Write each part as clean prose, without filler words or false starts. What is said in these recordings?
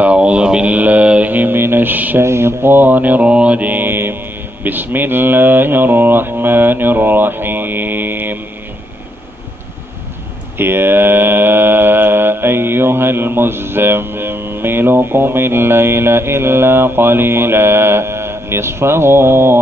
أعوذ بالله من الشيطان الرجيم. بسم الله الرحمن الرحيم. يا أيها المزمل قم الليل إلا قليلا نصفه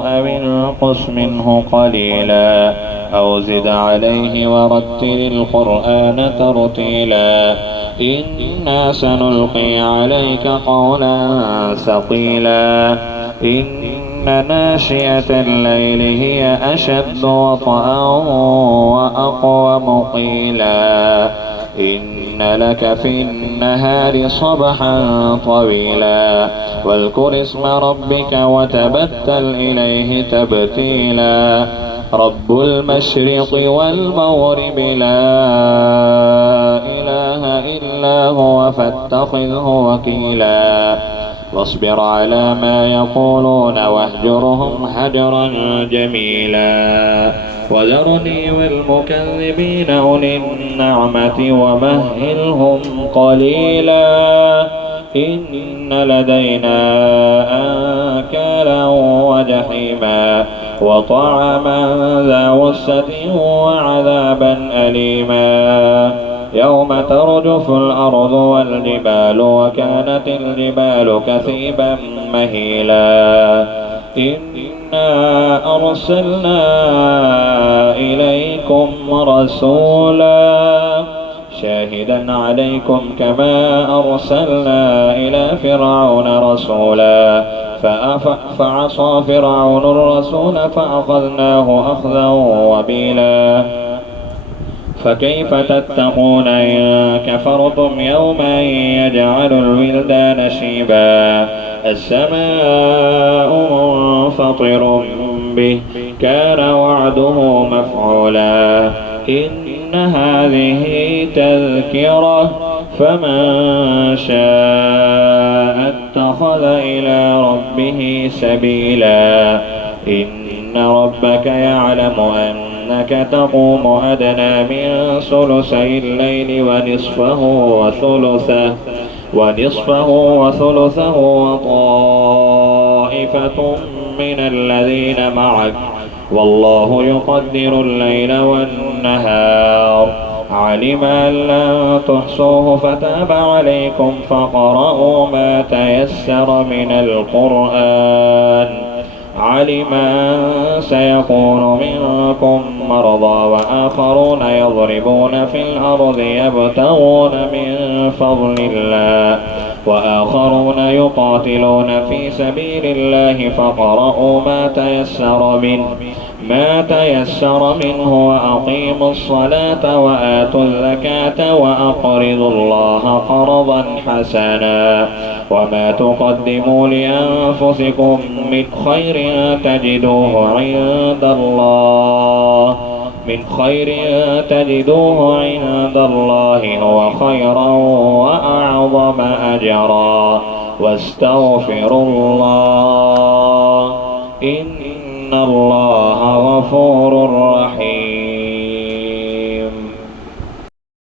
أو انقص منه قليلا أو زد عليه ورتل القرآن ترتيلا إنا سنلقي عليك قولا ثقيلا إن ناشئة الليل هي أشد وطئا وأقوم قيلا إن لك في النهار صبحا طويلا واذكر اسم ربك وتبتل إليه تبتيلا رب المشرق والمغرب لا إله إلا هو فاتخذه وكيلا واصبر على ما يقولون واهجرهم هجرا جميلا وذرني والمكذبين أولي النعمة ومهلهم قليلا إن لدينا أنكالا وجحيما وطعاما ذا غصة وعذابا أليما يوم ترجف الأرض والجبال وكانت الجبال كثيبا مهيلا إنا أرسلنا إليكم رسولا شاهدا عليكم كما أرسلنا إلى فرعون رسولا فعصى فرعون الرسول فأخذناه أخذا وبيلا فكيف تتقون إن كفرتم يوما يجعل الولدان شيبا السماء منفطر به كان وعده مفعولا إن هذه تذكرة فمن شاء اتخذ إلى ربه سبيلا إن ربك يعلم أنك تقوم أدنى من ثلثي الليل ونصفه وثلثه وطائفة من الذين معك والله يقدر الليل والنهار علم أن لن تحصوه فتاب عليكم فقرأوا ما تيسر من القرآن علم أن سيكون منكم مرضى وآخرون يضربون في الأرض يبتغون من فضل الله وآخرون يقاتلون في سبيل الله فقرأوا ما تيسر منه وأقيموا الصلاة وآتوا الزكاة وأقرضوا الله قرضا حسنا وما تقدموا لأنفسكم من خير تجدوه عند الله هو خيرا وأعظم أجرا واستغفروا الله إن الله غفور رحيم.